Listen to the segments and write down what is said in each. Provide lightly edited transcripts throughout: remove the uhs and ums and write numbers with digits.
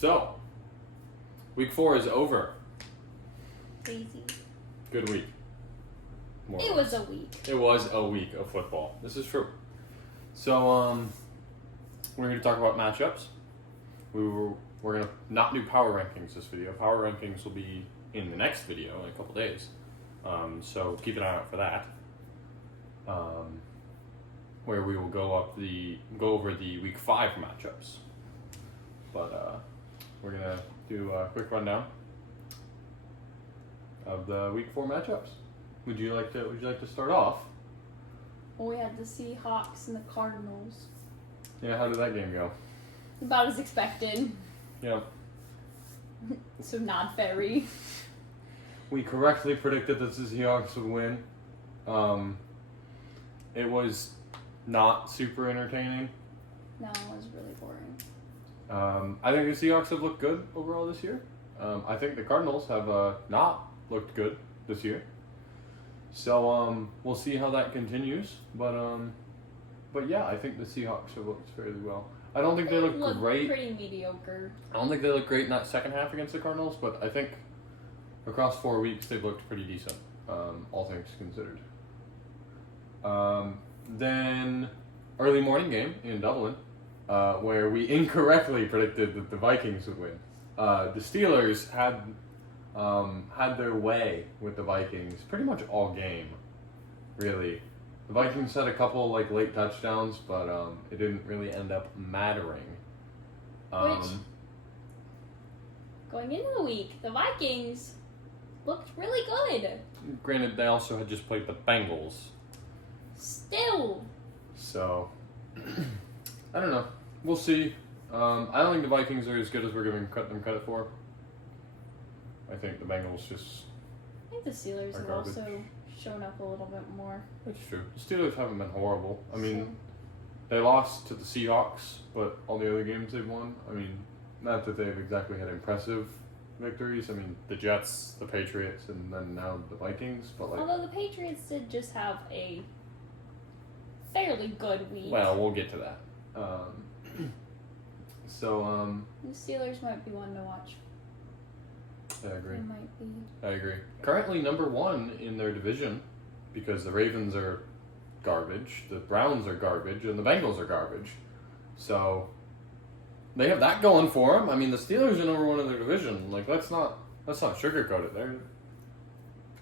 So, week 4 is over. Crazy. Good week. It was a week. It was a week of football. This is true. So, we're going to talk about matchups. We're going to not do power rankings this video. Power rankings will be in the next video in a couple days. So keep an eye out for that. Where we will go over the week 5 matchups. But we're going to do a quick rundown of the week 4 matchups. Would you like to start off? Well, we had the Seahawks and the Cardinals. Yeah, how did that game go? About as expected. Yeah. So not very. We correctly predicted that the Seahawks would win. It was not super entertaining. No, it was really boring. I think the Seahawks have looked good overall this year. I think the Cardinals have not looked good this year. So we'll see how that continues. But yeah, I think the Seahawks have looked fairly well. I don't think they look great. Pretty mediocre. I don't think they look great in that second half against the Cardinals, but I think across 4 weeks they've looked pretty decent, all things considered. Then early morning game in Dublin, where we incorrectly predicted that the Vikings would win. The Steelers had their way with the Vikings pretty much all game, really. The Vikings had a couple late touchdowns, but it didn't really end up mattering. Which, going into the week, the Vikings looked really good. Granted, they also had just played the Bengals. Still. So, I don't know. We'll see. I don't think the Vikings are as good as we're giving them credit for. I think the Bengals just... I think the Steelers have also shown up a little bit more. That's true. The Steelers haven't been horrible. I mean, they lost to the Seahawks, but all the other games they've won, I mean, not that they've exactly had impressive victories. I mean, the Jets, the Patriots, and then now the Vikings. But although the Patriots did just have a fairly good week. Well, we'll get to that. The Steelers might be one to watch. I agree. They might be. I agree. Currently number 1 in their division, because the Ravens are garbage, the Browns are garbage, and the Bengals are garbage. So they have that going for them. I mean, the Steelers are number 1 in their division. Let's not sugarcoat it. They're,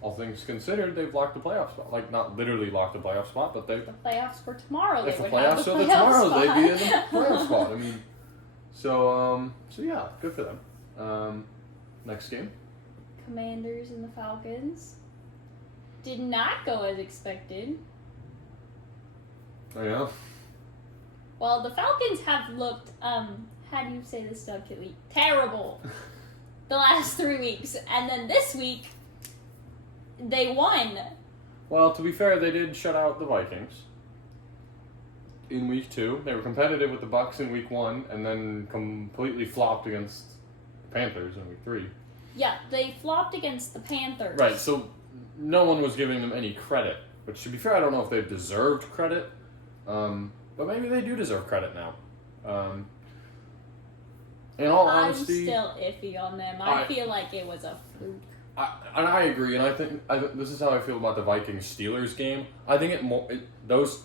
all things considered, they've locked the playoff spot. Not literally locked the playoff spot, but they. The playoffs for tomorrow. If the playoffs are tomorrow, they'd be in the playoff spot. I mean, so yeah, good for them. Next game. Commanders and the Falcons did not go as expected. Oh yeah. Well, the Falcons have looked, how do you say this delicately? Terrible. The last 3 weeks. And then this week, they won. Well, to be fair, they did shut out the Vikings in week 2. They were competitive with the Bucs in week 1, and then completely flopped against the Panthers in week 3. Yeah, they flopped against the Panthers. Right, so no one was giving them any credit. Which, to be fair, I don't know if they deserved credit. But maybe they do deserve credit now. In all honesty, I'm still iffy on them. I feel like it was a fluke. I agree, and I think this is how I feel about the Vikings-Steelers game. I think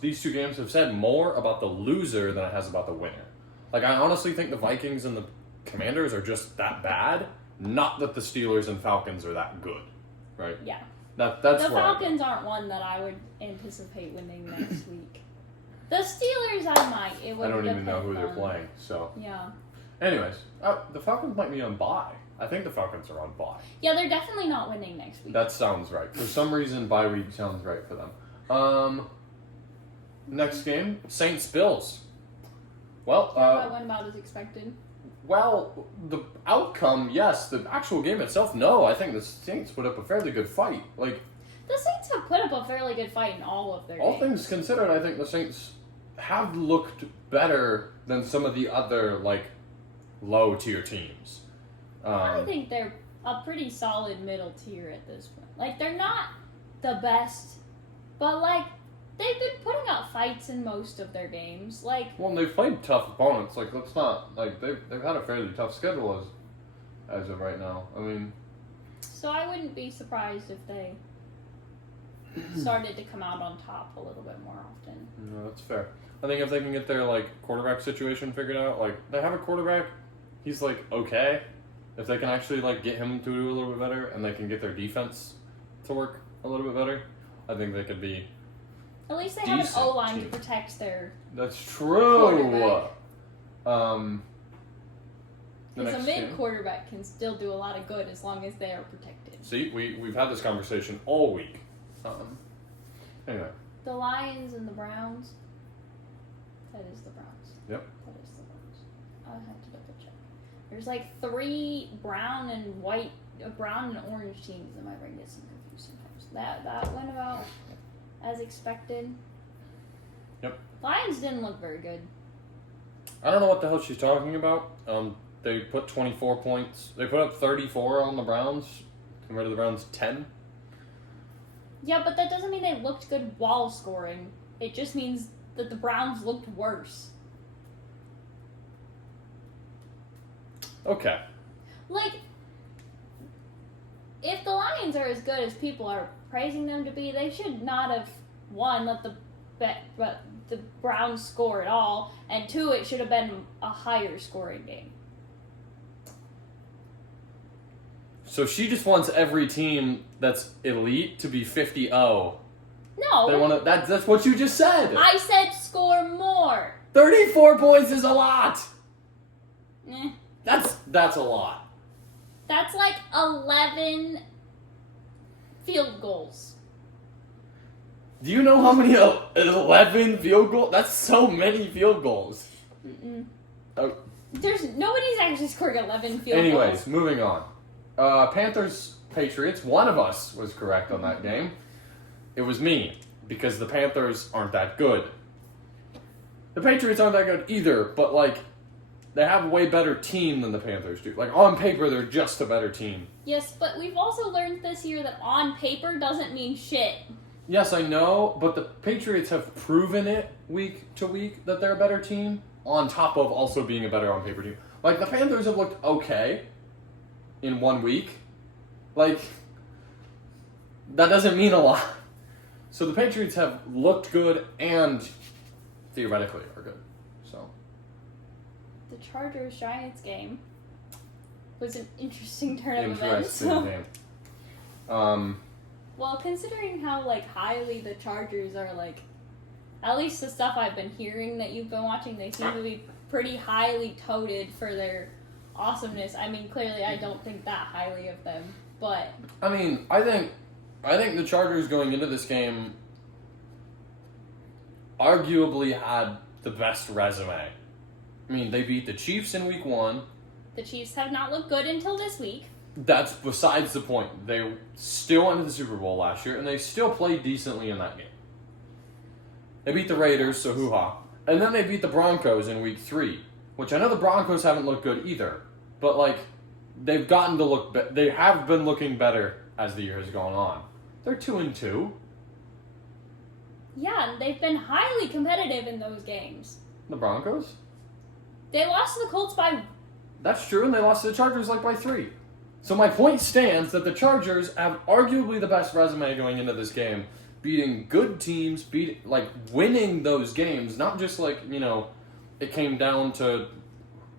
these 2 games have said more about the loser than it has about the winner. I honestly think the Vikings and the Commanders are just that bad, not that the Steelers and Falcons are that good, right? Yeah. That's the Falcons aren't one that I would anticipate winning next week. The Steelers, I might. It would I don't even know who they're playing, so. Yeah. Anyways, the Falcons might be on bye. I think the Falcons are on bye. Yeah, they're definitely not winning next week. That sounds right. For some reason, bye week sounds right for them. Next game, Saints-Bills. Well, I went about as expected. Well, the outcome, yes. The actual game itself, no. I think the Saints put up a fairly good fight. The Saints have put up a fairly good fight in all of their games. All things considered, I think the Saints have looked better than some of the other, low-tier teams. I think they're a pretty solid middle tier at this point. They're not the best, but, they've been putting up fights in most of their games. Like, well, they've played tough opponents. Like, let's not like they've had a fairly tough schedule as of right now. I mean, so I wouldn't be surprised if they started to come out on top a little bit more often. no, that's fair. I think if they can get their like quarterback situation figured out, like they have a quarterback, he's like okay. If they can actually like get him to do a little bit better, and they can get their defense to work a little bit better, I think they could be. At least they have an Decent O-line team. to protect their. That's true. Quarterback. The Because a next mid game. quarterback can still do a lot of good as long as they are protected. See, we've had this conversation all week. Anyway, The Lions and the Browns. That is the Browns. Yep. That is the Browns. I'll have to double check. There's like 3 brown and orange teams that might bring this some confusion sometimes. That went about as expected. Yep. Lions didn't look very good. I don't know what the hell she's talking about. They put 24 points. They put up 34 on the Browns compared to the Browns' 10. Yeah, but that doesn't mean they looked good while scoring. It just means that the Browns looked worse. Okay. Like, if the Lions are as good as people are praising them to be, they should not have, 1, let the Browns score at all, and 2, it should have been a higher scoring game. So she just wants every team that's elite to be 50-0. No, They want to. That's what you just said. I said score more. 34 points is a lot. Eh. That's a lot. That's like 11 field goals. Do you know how many 11 field goals? That's so many field goals. Mm-mm. Oh. Nobody's actually scoring 11 field goals. Anyways, moving on. Panthers, Patriots. One of us was correct on that game. It was me, because the Panthers aren't that good. The Patriots aren't that good either, but like, they have a way better team than the Panthers do. Like, on paper, they're just a better team. Yes, but we've also learned this year that on paper doesn't mean shit. Yes, I know, but the Patriots have proven it week to week that they're a better team, on top of also being a better on paper team. Like, the Panthers have looked okay in 1 week. Like, that doesn't mean a lot. So the Patriots have looked good and theoretically are good. So The Chargers-Giants game was an interesting turn of events. interesting game. Well, considering how like highly the Chargers are like, at least the stuff I've been hearing that you've been watching, they seem to be pretty highly touted for their awesomeness. I mean, clearly I don't think that highly of them, but I mean, I think the Chargers going into this game arguably had the best resume. I mean, they beat the Chiefs in week 1. the Chiefs have not looked good until this week. That's besides the point. They still went to the Super Bowl last year, and they still played decently in that game. They beat the Raiders, so hoo-ha. And then they beat the Broncos in week 3, which I know the Broncos haven't looked good either. But, like, they've gotten to look... They have been looking better as the year has gone on. They're 2-2. Yeah, and they've been highly competitive in those games. The Broncos? They lost to the Colts by... That's true, and they lost to the Chargers, like, by 3. So my point stands that the Chargers have arguably the best resume going into this game, beating good teams, winning those games, not just like, it came down to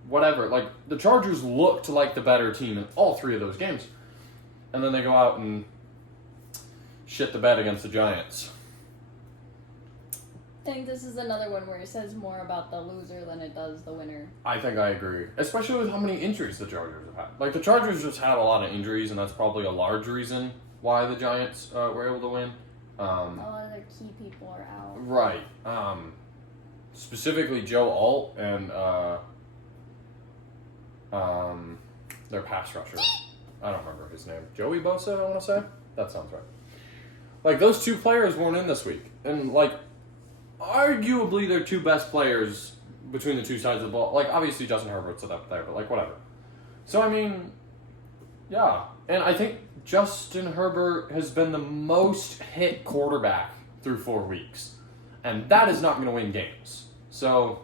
whatever. Like, the Chargers looked like the better team in all 3 of those games. And then they go out and shit the bed against the Giants. I think this is another one where it says more about the loser than it does the winner. I think I agree. Especially with how many injuries the Chargers have had. Like, the Chargers just had a lot of injuries, and that's probably a large reason why the Giants were able to win. A lot of their key people are out. Right. Specifically Joe Alt and their pass rusher. I don't remember his name. Joey Bosa, I want to say? That sounds right. Like, those 2 players weren't in this week. And, like, arguably their 2 best players between the 2 sides of the ball. Like, obviously Justin Herbert's up there, but, like, whatever. So, I mean, yeah. And I think Justin Herbert has been the most hit quarterback through 4 weeks. And that is not going to win games. So,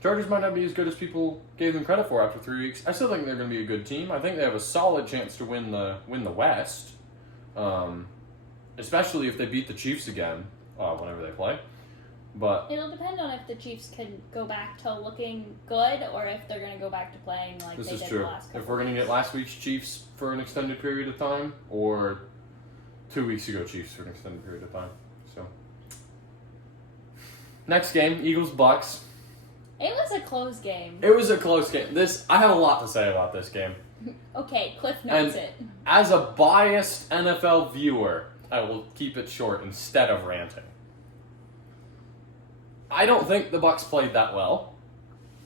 Chargers might not be as good as people gave them credit for after 3 weeks. I still think they're going to be a good team. I think they have a solid chance to win the West, especially if they beat the Chiefs again whenever they play. But it'll depend on if the Chiefs can go back to looking good or if they're going to go back to playing like they did the last couple. If we're going to get last week's Chiefs for an extended period of time, or 2 weeks ago Chiefs for an extended period of time. So, next game, Eagles-Bucs. It was a close game. It was a close game. I have a lot to say about this game. Okay, Cliff notes it. As a biased NFL viewer, I will keep it short instead of ranting. I don't think the Bucs played that well.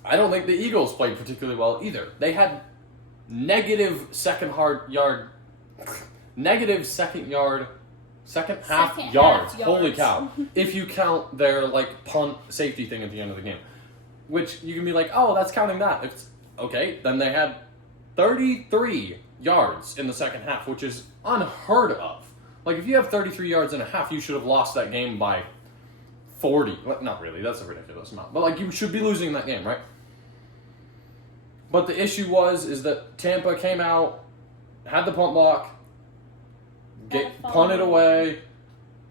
I don't think the Eagles played particularly well either. They had negative second half yards. Holy cow. If you count their punt safety thing at the end of the game. Which you can be like, oh, that's counting that. It's okay, then they had 33 yards in the second half, which is unheard of. If you have 33 yards and a half, you should have lost that game by 40. Well, not really, that's a ridiculous amount. But you should be losing that game, right? But the issue is that Tampa came out, had the punt block, punted away.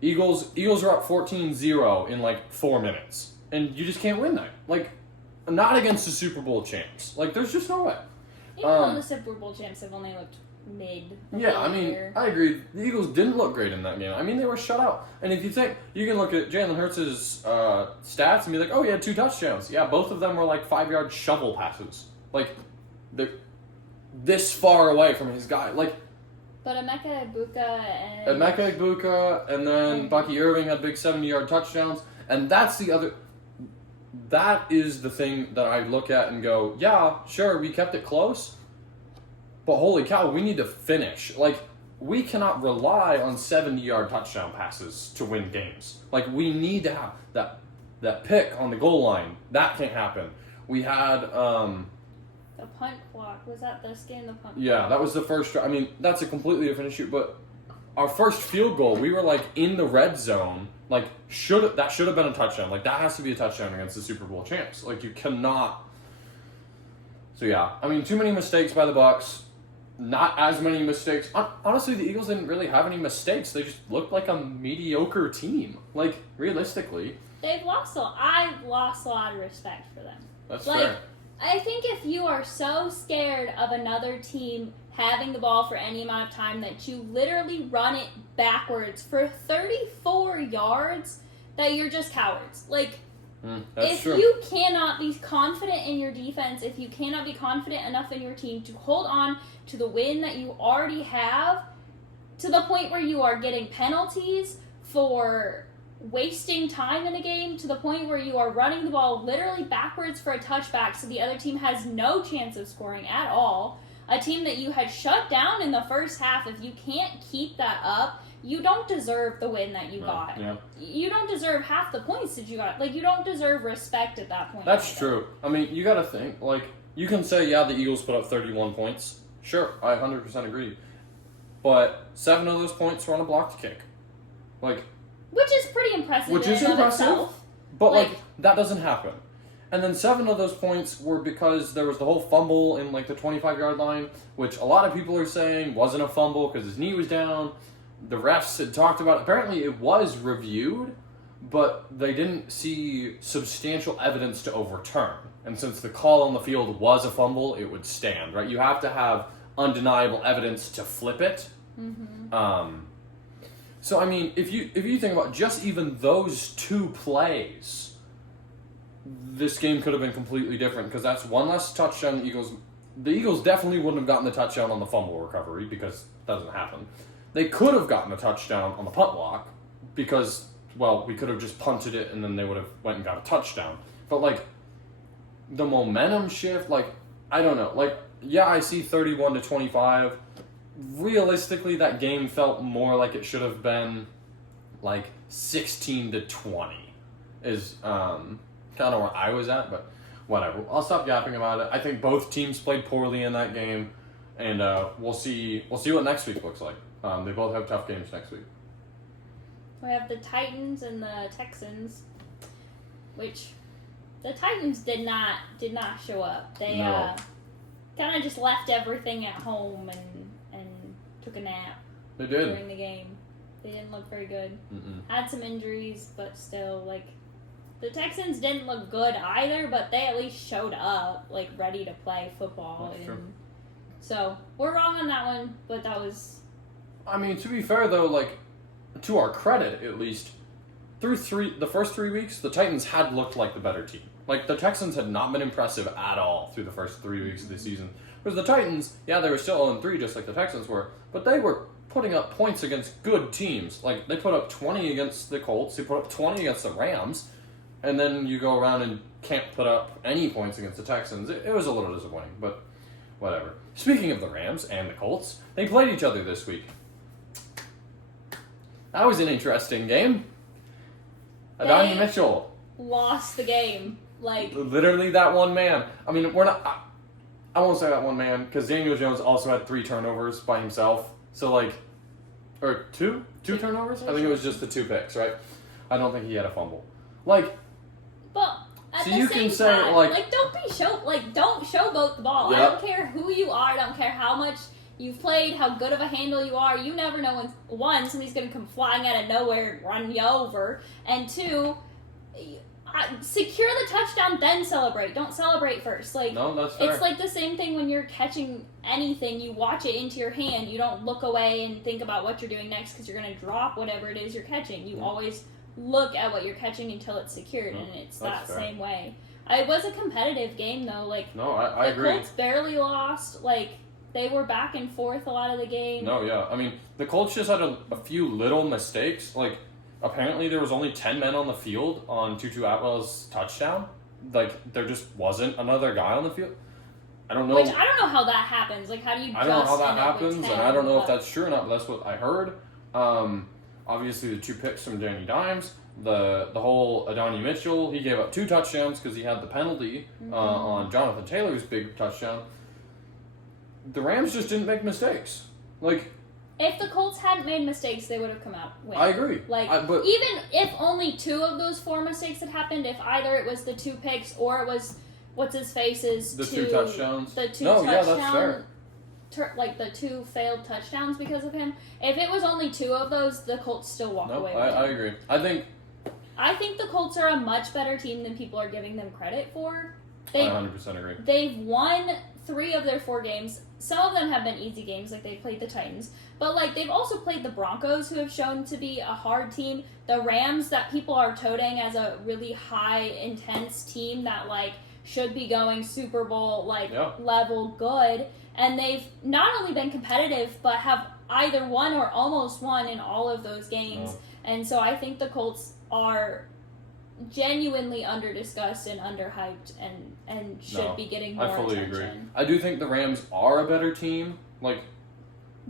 Eagles are up 14-0 in 4 minutes. And you just can't win that. Not against the Super Bowl champs. There's just no way. Even though the Super Bowl champs have only looked mid. Yeah, I agree. The Eagles didn't look great in that game. They were shut out. And if you think, you can look at Jalen Hurts' stats and be like, oh, he had 2 touchdowns. Yeah, both of them were 5-yard shovel passes. They're this far away from his guy. But Emeka Egbuka and then Bucky Irving had big 70-yard touchdowns. And that is the thing that I look at and go, yeah, sure, we kept it close, but holy cow, we need to finish. We cannot rely on 70-yard touchdown passes to win games. We need to have that pick on the goal line. That can't happen. We had the punt block. Was that this game, the punt block? Yeah, that was the first. That's a completely different issue, but our first field goal, we were in the red zone. That should have been a touchdown. That has to be a touchdown against the Super Bowl champs. You cannot. So yeah, too many mistakes by the Bucs. Not as many mistakes. Honestly, the Eagles didn't really have any mistakes. They just looked like a mediocre team. Realistically. I've lost a lot of respect for them. That's fair. I think if you are so scared of another team having the ball for any amount of time that you literally run it backwards for 34 yards, that you're just cowards. If true. You cannot be confident in your defense, if you cannot be confident enough in your team to hold on to the win that you already have, to the point where you are getting penalties for wasting time in a game, to the point where you are running the ball literally backwards for a touchback so the other team has no chance of scoring at all, a team that you had shut down in the first half, if you can't keep that up, you don't deserve the win that you got. Yeah. You don't deserve half the points that you got. You don't deserve respect at that point. That's true. You gotta think, you can say, yeah, the Eagles put up 31 points. Sure, I 100% agree. But 7 of those points were on a blocked kick. Which is pretty impressive. Which is impressive, but that doesn't happen. And then 7 of those points were because there was the whole fumble in the 25-yard line, which a lot of people are saying wasn't a fumble because his knee was down. The refs had talked about it. Apparently it was reviewed, but they didn't see substantial evidence to overturn. And since the call on the field was a fumble, it would stand, right? You have to have undeniable evidence to flip it. Mm-hmm. So, if you think about just even those 2 plays, this game could have been completely different because that's one less touchdown. The Eagles definitely wouldn't have gotten the touchdown on the fumble recovery because it doesn't happen. They could have gotten a touchdown on the punt block because, we could have just punted it and then they would have went and got a touchdown. But, the momentum shift, I don't know. Yeah, I see 31-25. Realistically, that game felt more like it should have been, 16-20 is, kind of where I was at, but whatever. I'll stop yapping about it. I think both teams played poorly in that game, and we'll see what next week looks like. They both have tough games next week. We have the Titans and the Texans. which the Titans did not show up. They No. kind of just left everything at home and took a nap They did. during the game. They didn't look very good. Mm-mm. Had some injuries, but still, like, the Texans didn't look good either, but they at least showed up, like, ready to play football. That's true. So, we're wrong on that one, but that was... I mean, to be fair, though, like, to our credit, at least, through the first 3 weeks, the Titans had looked like the better team. Like, the Texans had not been impressive at all through the first 3 weeks of the season. Whereas the Titans, yeah, they were still 0-3 just like the Texans were, but they were putting up points against good teams. Like, they put up 20 against the Colts, they put up 20 against the Rams, and then you go around and can't put up any points against the Texans. It was a little disappointing, but whatever. Speaking of the Rams and the Colts, they played each other this week. That was an interesting game. Adonai Mitchell. Lost the game. Like, Literally that one man. I mean, we're not... I won't say that one man, because Daniel Jones also had 3 turnovers by himself. So, like... Or two? Two turnovers? I think it was just the 2 picks, right? I don't think he had a fumble. Like... But at So the you same can say, time, like- don't showboat the ball. I Yep. don't care who you are. I don't care how much you've played, how good of a handle you are. You never know when somebody's going to come flying out of nowhere and run you over. And 2, secure the touchdown, then celebrate. Don't celebrate first. Like, No, that's fair. it's like the same thing when you're catching anything. You watch it into your hand. You don't look away and think about what you're doing next because you're going to drop whatever it is you're catching. You always look at what you're catching until it's secured, and it's that fair. same way. It was a competitive game, though. Like, No, I the agree. Colts barely lost. Like, they were back and forth a lot of the game. No, yeah. I mean, the Colts just had a few little mistakes. Like, apparently there was only 10 men on the field on Tutu Atwell's touchdown. Like, there just wasn't another guy on the field. I don't know. Which, I don't know how that happens. Like, how do you I don't know how that end up with happens, 10, and I don't know if but- that's true or not, but that's what I heard. Obviously, the 2 picks from Danny Dimes, the whole Adonai Mitchell, he gave up 2 touchdowns because he had the penalty on Jonathan Taylor's big touchdown. The Rams just didn't make mistakes. Like, If the Colts hadn't made mistakes, they would have come out winning. I agree. Like, but even if only 2 of those 4 mistakes had happened, if either it was the 2 picks or it was what's-his-face's the 2 touchdowns. The 2 No, yeah, touchdown, that's fair. like the 2 failed touchdowns because of him. If it was only 2 of those, the Colts still walk No, away with I it. agree. I think the Colts are a much better team than people are giving them credit for. I 100% agree. They've won 3 of their 4 games. Some of them have been easy games, like they played the Titans. But, like, they've also played the Broncos, who have shown to be a hard team. The Rams, that people are toting as a really high, intense team that, like, should be going Super Bowl, like, level good. And they've not only been competitive, but have either won or almost won in all of those games. No. And so I think the Colts are genuinely under-discussed and under-hyped and should be getting more I fully attention. agree. I do think the Rams are a better team. Like,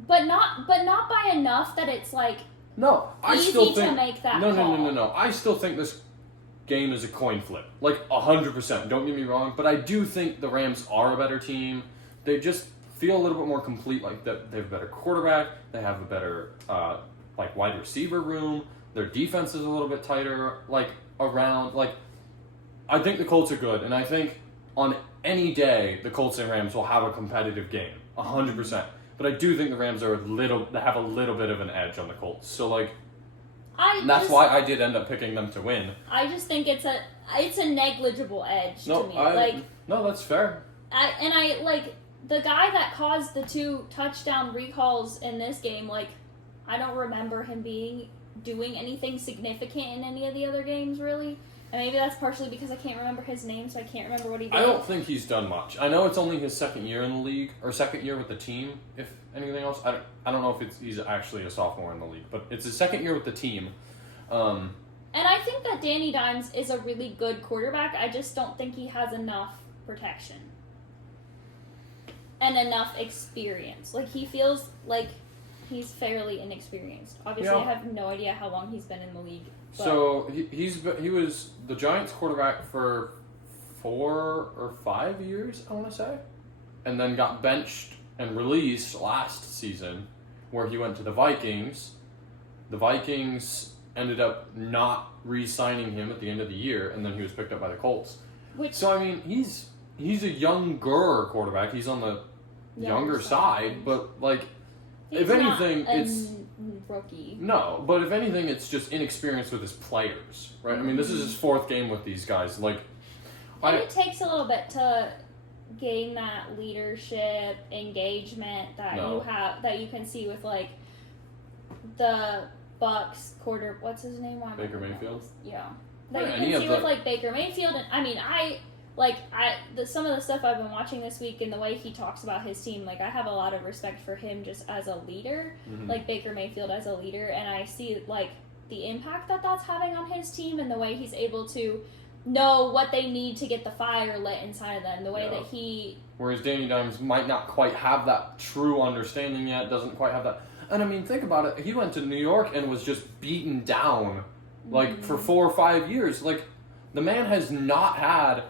But not by enough that it's, like, no, I easy still think to make that no, call. no. I still think this game is a coin flip. Like, 100%. Don't get me wrong, but I do think the Rams are a better team. They just feel a little bit more complete. Like, that they have a better quarterback. They have a better like wide receiver room. Their defense is a little bit tighter. Like, around, like, I think the Colts are good, and I think on any day the Colts and Rams will have a competitive game, 100%. But I do think the Rams are they have a little bit of an edge on the Colts. So, like, that's why I did end up picking them to win. I just think it's a negligible edge to me. No, that's fair. I like the guy that caused the 2 touchdown recalls in this game. Like, I don't remember him doing anything significant in any of the other games, really. And maybe that's partially because I can't remember his name, so I can't remember what he did. I don't think he's done much. I know it's only his 2nd year in the league, or 2nd year with the team, if anything else. I don't know if he's actually a sophomore in the league, but it's his 2nd year with the team. And I think that Danny Dimes is a really good quarterback. I just don't think he has enough protection. And enough experience. Like, he feels like he's fairly inexperienced. Obviously, I have no idea how long he's been in the league. But so he was the Giants quarterback for 4 or 5 years, I want to say, and then got benched and released last season, where he went to the Vikings. The Vikings ended up not re-signing him at the end of the year, and then he was picked up by the Colts. So I mean, he's a younger quarterback. He's on the younger side, but like, if anything, it's rookie. No, but if anything, it's just inexperience with his players, right? I mean, this is his 4th game with these guys. Like, and it takes a little bit to gain that leadership engagement that you can see with like the Bucs what's his name? Baker Mayfield. Yeah, that you can see with like Baker Mayfield, and I mean, some of the stuff I've been watching this week and the way he talks about his team, like I have a lot of respect for him just as a leader, like Baker Mayfield as a leader, and I see like the impact that that's having on his team and the way he's able to know what they need to get the fire lit inside of them, the way that he... Whereas Danny Dimes might not quite have that true understanding yet, doesn't quite have that... And I mean, think about it. He went to New York and was just beaten down, like, for 4 or 5 years. Like, the man has not had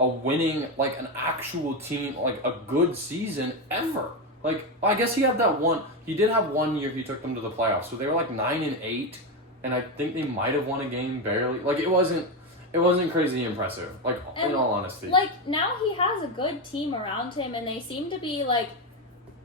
a winning, like, an actual team, like, a good season ever. Like, I guess he had that one... He did have 1 year he took them to the playoffs, so they were, like, 9-8, and I think they might have won a game barely. Like, it wasn't crazy impressive, like, in all honesty. Like, now he has a good team around him, and they seem to be, like,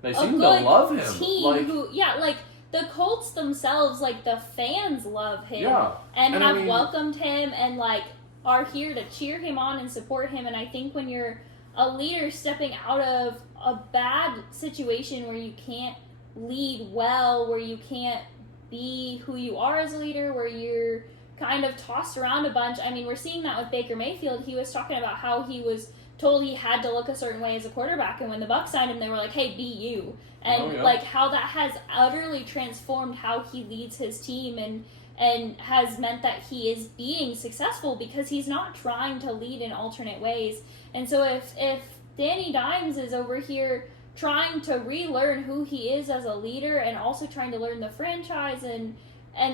they seem to love him. Team like, the Colts themselves, like, the fans love him. Yeah. And have welcomed him and, like, are here to cheer him on and support him. And I think when you're a leader stepping out of a bad situation where you can't lead well, where you can't be who you are as a leader, where you're kind of tossed around a bunch. I mean, we're seeing that with Baker Mayfield. He was talking about how he was told he had to look a certain way as a quarterback, and when the Bucs signed him, they were like, hey, be you. And like how that has utterly transformed how he leads his team and has meant that he is being successful because he's not trying to lead in alternate ways. And so if Danny Dimes is over here trying to relearn who he is as a leader and also trying to learn the franchise and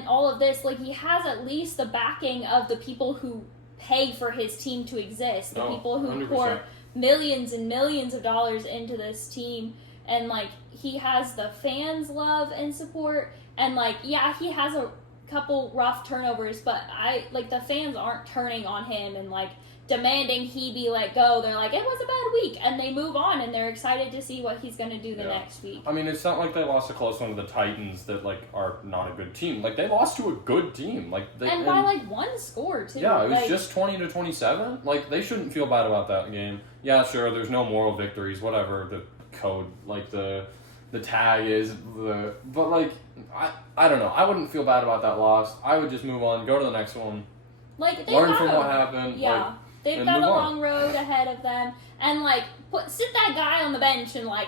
all of this, like, he has at least the backing of the people who pay for his team to exist, the people who 100%. pour millions and millions of dollars into this team, and, like, he has the fans' love and support, and, like, yeah, he has a couple rough turnovers, but the fans aren't turning on him and, like, demanding he be let go. They're like, it was a bad week, and they move on, and they're excited to see what he's going to do the next week. I mean, it's not like they lost a close one to the Titans that, like, are not a good team. Like, they lost to a good team. Like, by, like, 1 score, too. Yeah, it was just 20-27. Like, they shouldn't feel bad about that game. Yeah, sure, there's no moral victories, whatever the code, like, the tag is, but, like, I don't know. I wouldn't feel bad about that loss. I would just move on, go to the next one. Like, learn from what happened. Yeah. Like, they've got a long road ahead of them, and, like, sit that guy on the bench and, like...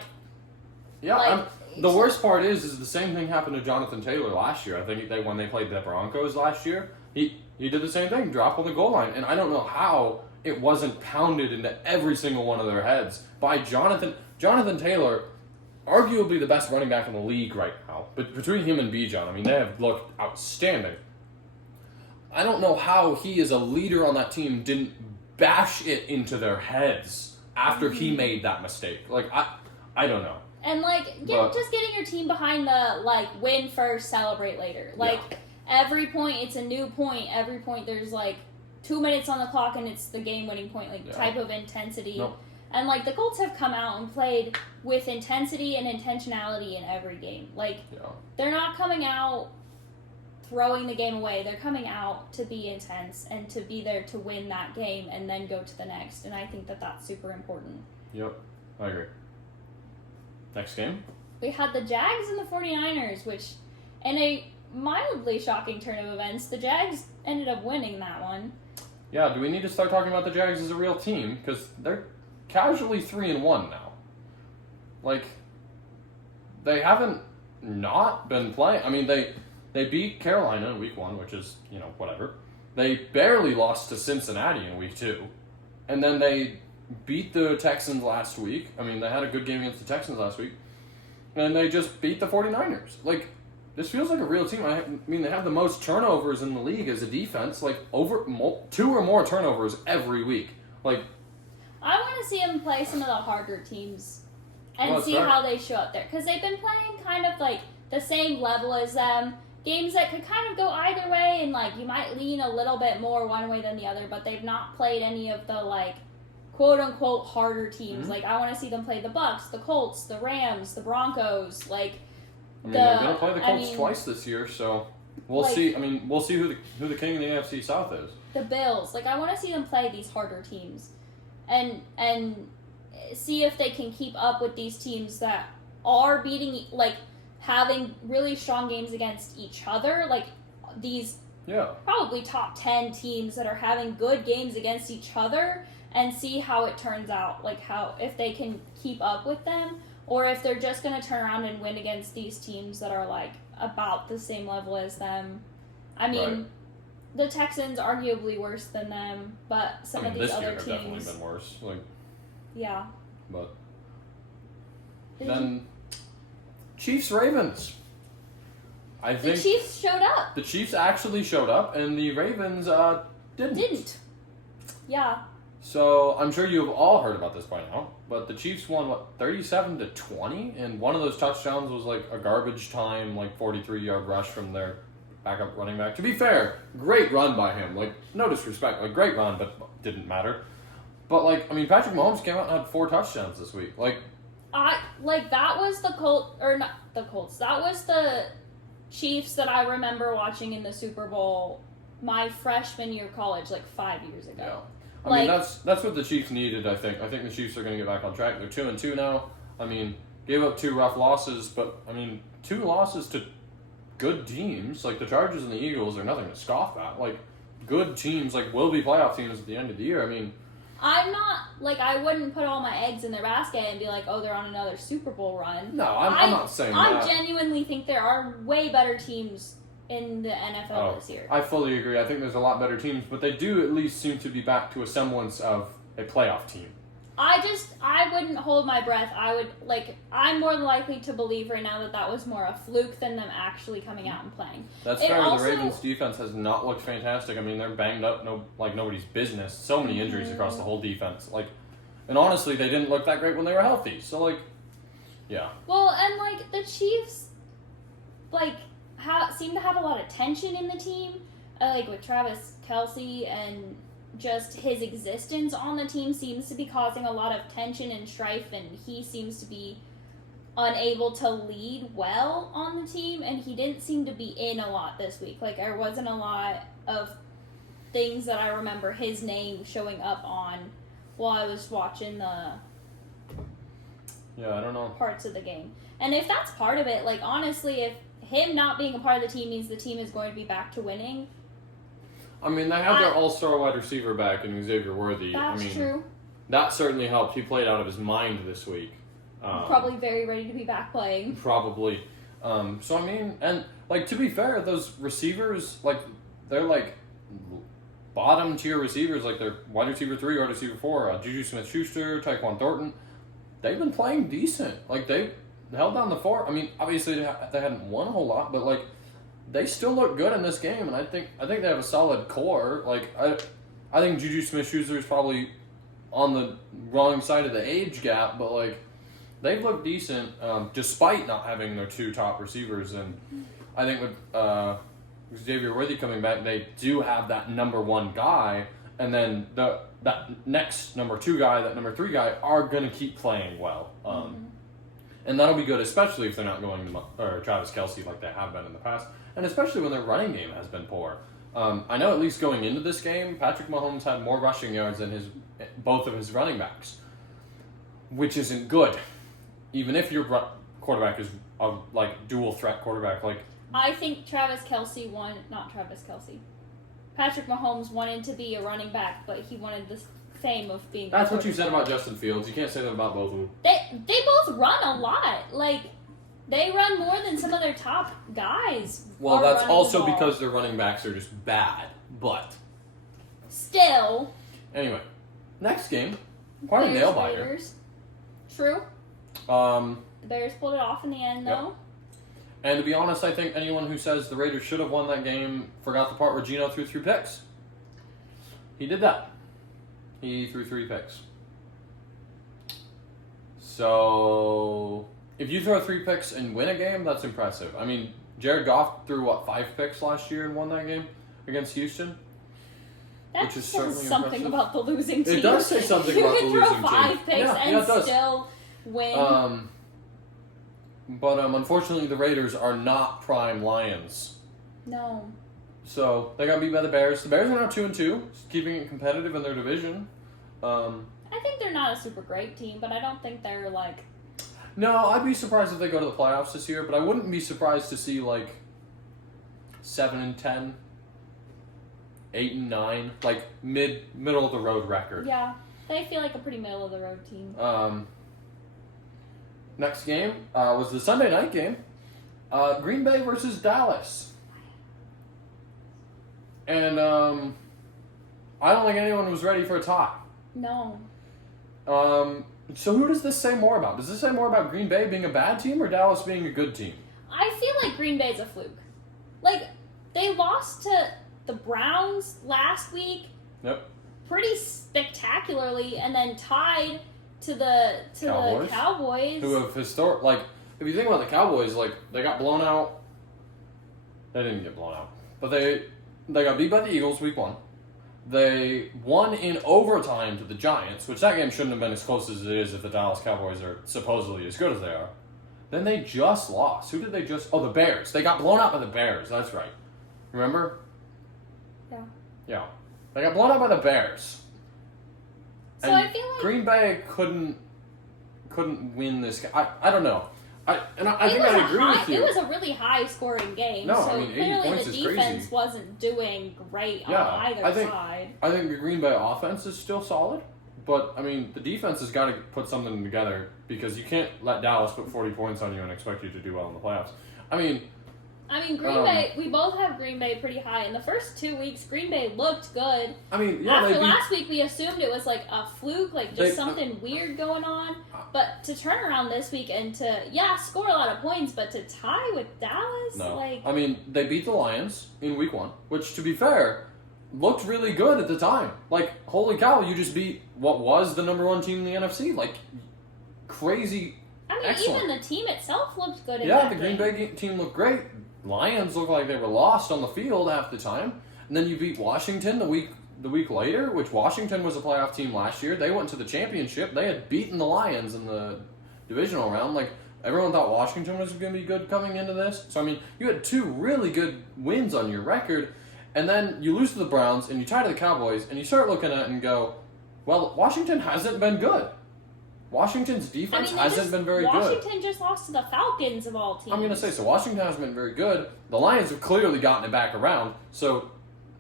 Yeah, like, the worst part is the same thing happened to Jonathan Taylor last year. I think when they played the Broncos last year, he did the same thing, drop on the goal line, and I don't know how it wasn't pounded into every single one of their heads by Jonathan Taylor, arguably the best running back in the league right now. But between him and Bijan, I mean, they have looked outstanding. I don't know how he, as a leader on that team, didn't bash it into their heads after he made that mistake. Like, I don't know. And, like, just getting your team behind the, like, win first, celebrate later. Like, every point, it's a new point. Every point, there's, like, 2 minutes on the clock, and it's the game-winning point, like, type of intensity. Nope. And, like, the Colts have come out and played with intensity and intentionality in every game. Like, they're not coming out throwing the game away. They're coming out to be intense and to be there to win that game and then go to the next. And I think that that's super important. Yep, I agree. Next game? We had the Jags and the 49ers, which, in a mildly shocking turn of events, the Jags ended up winning that one. Yeah, do we need to start talking about the Jags as a real team? Because they're casually 3-1 now. Like, they haven't not been playing. I mean, they beat Carolina in week 1, which is, whatever. They barely lost to Cincinnati in week 2. And then they beat the Texans last week. I mean, they had a good game against the Texans last week. And they just beat the 49ers. Like, this feels like a real team. I mean, they have the most turnovers in the league as a defense. Like, 2 or more turnovers every week. Like, I want to see them play some of the harder teams and see how they show up there. Because they've been playing kind of, like, the same level as them. games that could kind of go either way, and like you might lean a little bit more one way than the other, but they've not played any of the like quote unquote harder teams. Mm-hmm. Like I want to see them play the Bucs, the Colts, the Rams, the Broncos. Like they're gonna play the Colts twice this year, so we'll like, see. I mean, we'll see who the king of the AFC South is. The Bills. Like I want to see them play these harder teams, and see if they can keep up with these teams that are beating, like having really strong games against each other. Like these probably top 10 teams that are having good games against each other, and see how it turns out. Like if they can keep up with them, or if they're just going to turn around and win against these teams that are like about the same level as them. I mean, right. The Texans arguably worse than them, but some of these other teams this year have definitely been worse. Like, yeah. But then Chiefs Ravens. I think the Chiefs showed up. The Chiefs actually showed up, and the Ravens didn't. Yeah. So I'm sure you have all heard about this by now, but the Chiefs won 37-20, and one of those touchdowns was like a garbage time, like 43-yard rush from their backup running back. To be fair, great run by him. Like no disrespect, like great run, but didn't matter. But like I mean, Patrick Mahomes came out and had 4 touchdowns this week. That was the Colts. That was the Chiefs that I remember watching in the Super Bowl my freshman year of college, like 5 years ago. Yeah. I mean, that's what the Chiefs needed, I think. I think the Chiefs are going to get back on track. They're 2-2 now. I mean, gave up 2 rough losses, but, I mean, 2 losses to good teams. Like, the Chargers and the Eagles are nothing to scoff at. Like, good teams, like, will be playoff teams at the end of the year. I mean... I'm not, like, I wouldn't put all my eggs in their basket and be like, oh, they're on another Super Bowl run. No, I'm not saying that. I genuinely think there are way better teams in the NFL this year. I fully agree. I think there's a lot better teams, but they do at least seem to be back to a semblance of a playoff team. I wouldn't hold my breath. I'm more likely to believe right now that was more a fluke than them actually coming out and playing. That's fair. The Ravens defense has not looked fantastic. I mean, they're banged up, like nobody's business. So many injuries across the whole defense. Like, and honestly, they didn't look that great when they were healthy. So, like, yeah. Well, and like the Chiefs, like, seem to have a lot of tension in the team, like with Travis Kelce, and just his existence on the team seems to be causing a lot of tension and strife, and he seems to be unable to lead well on the team, and he didn't seem to be in a lot this week. Like, there wasn't a lot of things that I remember his name showing up on while I was watching the I don't know, parts of the game. And if that's part of it, like, honestly, if him not being a part of the team means the team is going to be back to winning. I mean, they have their all-star wide receiver back in Xavier Worthy. That's true. That certainly helped. He played out of his mind this week. Probably very ready to be back playing. Probably. So, I mean, and, like, to be fair, those receivers, like, they're, like, bottom-tier receivers. Like, they're wide receiver 3, wide receiver 4, Juju Smith-Schuster, Tyquan Thornton. They've been playing decent. Like, they held down the fort. I mean, obviously, they hadn't won a whole lot, but, like, they still look good in this game, and I think they have a solid core. Like, I think Juju Smith-Schuster is probably on the wrong side of the age gap, but, like, they've looked decent despite not having their 2 top receivers. And I think with Xavier Worthy coming back, they do have that number 1 guy, and then that next number 2 guy, that number 3 guy are going to keep playing well. And that'll be good, especially if they're not going to Travis Kelce like they have been in the past, and especially when their running game has been poor. I know at least going into this game, Patrick Mahomes had more rushing yards than both of his running backs, which isn't good. Even if your quarterback is a dual threat quarterback, like I think Patrick Mahomes wanted to be a running back, but he wanted the fame of being. That's what you said about Justin Fields. You can't say that about both of them. They both run a lot. Like, they run more than some of their top guys. Well, that's also because their running backs are just bad. But still. Anyway, next game, quite a nail biter. True. The Bears pulled it off in the end, though. And to be honest, I think anyone who says the Raiders should have won that game forgot the part where Geno threw 3 picks. He did that. He threw 3 picks. So, if you throw 3 picks and win a game, that's impressive. I mean, Jared Goff threw, 5 picks last year and won that game against Houston? That Which is says certainly something impressive. about the losing team. It does say something about the losing team. You can throw 5 picks and it does. still win. But unfortunately, the Raiders are not prime Lions. No. So they got beat by the Bears. The Bears are now 2-2, keeping it competitive in their division. I think they're not a super great team, but I don't think they're like. No, I'd be surprised if they go to the playoffs this year, but I wouldn't be surprised to see 7-10, 8-9, middle of the road record. Yeah, they feel like a pretty middle of the road team. Next game was the Sunday night game, Green Bay versus Dallas, and I don't think anyone was ready for a tie. No. So who does this say more about? Does this say more about Green Bay being a bad team or Dallas being a good team? I feel like Green Bay's a fluke. They lost to the Browns last week. Yep. Pretty spectacularly, and then tied to the Cowboys. Who have if you think about the Cowboys, they got blown out. They didn't get blown out, but they got beat by the Eagles week 1. They won in overtime to the Giants, which that game shouldn't have been as close as it is if the Dallas Cowboys are supposedly as good as they are. Then they just lost. Who did they just... Oh, the Bears. They got blown out by the Bears. That's right. Remember? Yeah. Yeah. They got blown out by the Bears. So I feel like... Green Bay couldn't win this game. I don't know. I think I agree with you. It was a really high-scoring game. No, so 80 clearly points the is defense crazy. wasn't doing great on either side. I think the Green Bay offense is still solid, but the defense has got to put something together because you can't let Dallas put 40 points on you and expect you to do well in the playoffs. Green Bay, we both have Green Bay pretty high. In the first 2 weeks, Green Bay looked good. After last week, we assumed it was a fluke, something weird going on. But to turn around this week and to, score a lot of points, but to tie with Dallas? No. They beat the Lions in week 1, which, to be fair, looked really good at the time. Holy cow, you just beat what was the number 1 team in the NFC. Crazy. Excellent. Even the team itself looked good in that that the game. Green Bay team looked great. Lions looked like they were lost on the field half the time. And then you beat Washington the week later, which Washington was a playoff team last year. They went to the championship. They had beaten the Lions in the divisional round. Everyone thought Washington was going to be good coming into this. So, you had 2 really good wins on your record. And then you lose to the Browns and you tie to the Cowboys. And you start looking at it and go, well, Washington hasn't been good. Washington's defense hasn't been very good. Washington just lost to the Falcons of all teams. I'm going to say, so Washington hasn't been very good. The Lions have clearly gotten it back around. So,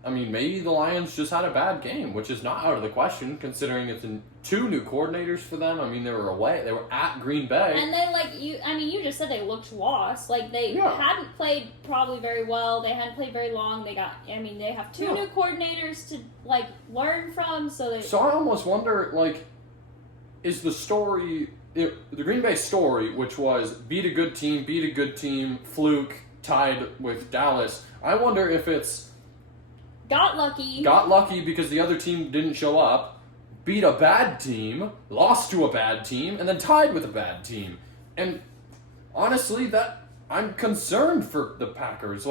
maybe the Lions just had a bad game, which is not out of the question, considering it's 2 new coordinators for them. They were away. They were at Green Bay. And they, you just said they looked lost. They hadn't played probably very well. They hadn't played very long. They have 2 new coordinators to, learn from. So I almost wonder, is the story, the Green Bay story, which was beat a good team, fluke, tied with Dallas, I wonder if it's got lucky because the other team didn't show up, beat a bad team, lost to a bad team, and then tied with a bad team. And honestly, I'm concerned for the Packers.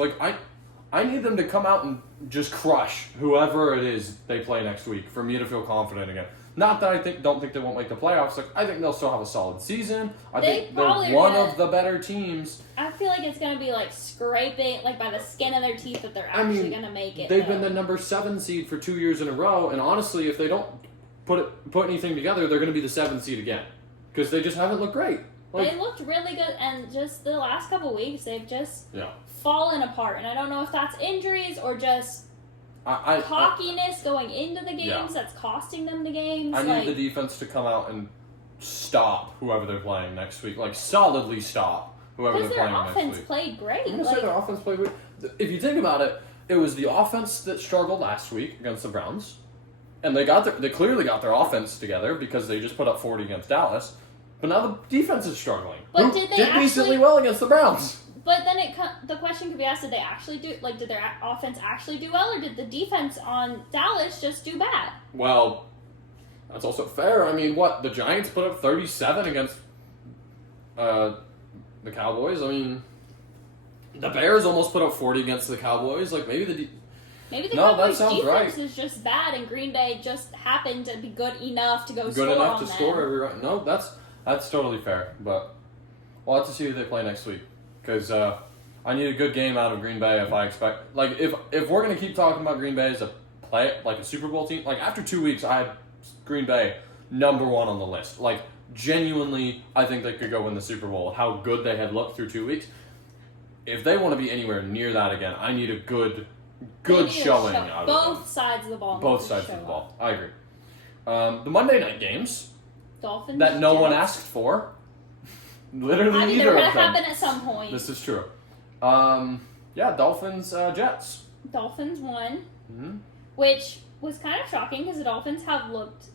I need them to come out and just crush whoever it is they play next week for me to feel confident again. Not that I don't think they won't make the playoffs. I think they'll still have a solid season. I think they're one of the better teams. I feel like it's going to be scraping, by the skin of their teeth that they're actually going to make it. They've been the number 7 seed for 2 years in a row, and honestly, if they don't put anything together, they're going to be the 7th seed again. Because they just haven't looked great. They looked really good, and just the last couple weeks, they've just fallen apart. And I don't know if that's injuries or just cockiness going into the games that's costing them the games. I need the defense to come out and stop whoever they're playing next week. Solidly stop whoever they're playing next week. Because their offense played great. I'm going to say their offense played great. If you think about it, it was the offense that struggled last week against the Browns. And they clearly got their offense together because they just put up 40 against Dallas. But now the defense is struggling. But did decently well against the Browns. But then the question could be asked: did they actually do? Did their offense actually do well, or did the defense on Dallas just do bad? Well, that's also fair. The Giants put up 37 against the Cowboys. The Bears almost put up 40 against the Cowboys. Like, maybe the... Maybe the No, that Cowboys' sounds defense right. is just bad, and Green Bay just happened to be good enough to go Good score enough on to them. score every round. No, that's totally fair. But we'll have to see who they play next week. Because I need a good game out of Green Bay if I expect... Like, if we're going to keep talking about Green Bay as a Super Bowl team, like, after 2 weeks, I had Green Bay number 1 on the list. Like, genuinely, I think they could go win the Super Bowl. How good they had looked through 2 weeks. If they want to be anywhere near that again, I need a good showing out of them. Both sides of the ball. Both sides of the ball. I agree. The Monday night games Dolphins. that no one Jets. asked for. Literally I mean, neither they're of gonna them. happen at some point. This is true. Dolphins, Jets. Dolphins won, Mm-hmm. which was kind of shocking because the Dolphins have looked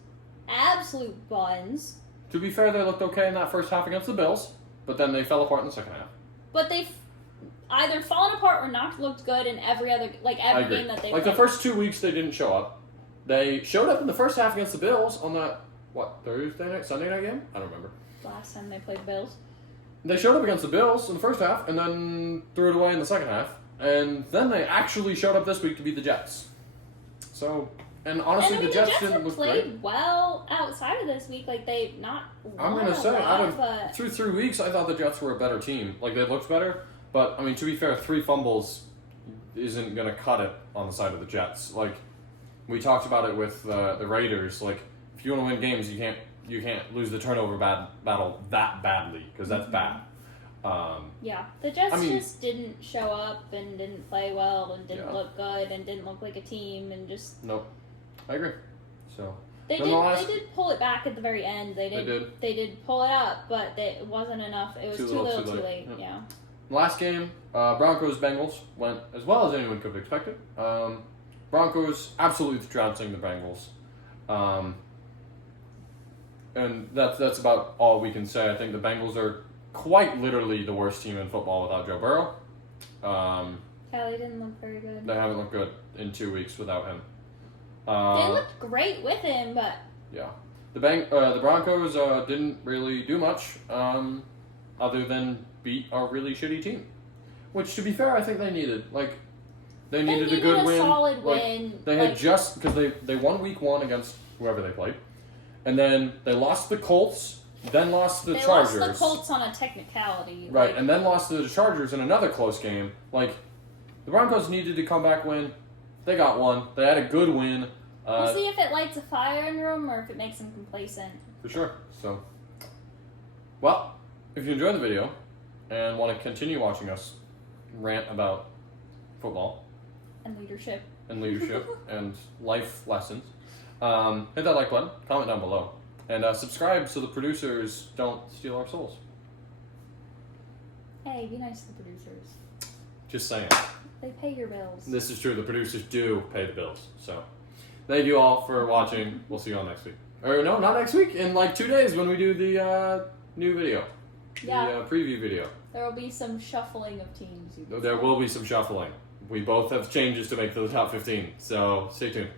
absolute buns. To be fair, they looked okay in that first half against the Bills, but then they fell apart in the second half. But they've either fallen apart or not looked good in every other I agree. game that they Like, played. the first 2 weeks, they didn't show up. They showed up in the first half against the Bills on that, Sunday night game? I don't remember. Last time they played the Bills. They showed up against the Bills in the first half and then threw it away in the second half. And then they actually showed up this week to beat the Jets. So, and honestly, and I mean, the Jets have didn't look played great. well outside of this week. Like, they've not I'm won going to say, a lot, but through 3 weeks, I thought the Jets were a better team. Like, they looked better. But, I mean, to be fair, 3 fumbles isn't going to cut it on the side of the Jets. Like, we talked about it with the Raiders. Like, if you want to win games, you can't lose the turnover battle that badly, because that's bad. yeah, the Jets I mean- just didn't show up and didn't play well and didn't Yeah. look good and didn't look like a team and just Nope. I agree. So, they Then did the last- they did pull it back at the very end. They did pull it up, but it wasn't enough. It was Too too little, little, too too late. late. Yep. Yeah. last game, Broncos-Bengals went as well as anyone could have expected. Broncos absolutely trouncing the Bengals. And that's about all we can say. I think the Bengals are quite literally the worst team in football without Joe Burrow. Kelly didn't look very good. They haven't looked good in 2 weeks without him. They looked great with him, but Yeah. The Broncos didn't really do much other than beat a really shitty team. Which, to be fair, I think they needed. Like, they needed a good win. Solid Like, win. They had just, because they won week 1 against whoever they played. And then they lost the Colts, then lost the they Chargers. lost the Colts on a technicality. Right, like, and then lost to the Chargers in another close game. Like, the Broncos needed to come back win. They got one. They had a good win. we'll see if it lights a fire in the room or if it makes them complacent. For sure. So, well, if you enjoyed the video and want to continue watching us rant about football And leadership. and leadership and life lessons, hit that like button, comment down below, and subscribe so the producers don't steal our souls. Hey, be nice to the producers. Just saying. They pay your bills. This is true. The producers do pay the bills. So, thank you all for watching. We'll see you all next week. Or no, not next week. In like 2 days when we do the new video. Yeah. The preview video. There will be some shuffling of teams. There will be some shuffling. We both have changes to make to the top 15. So, stay tuned.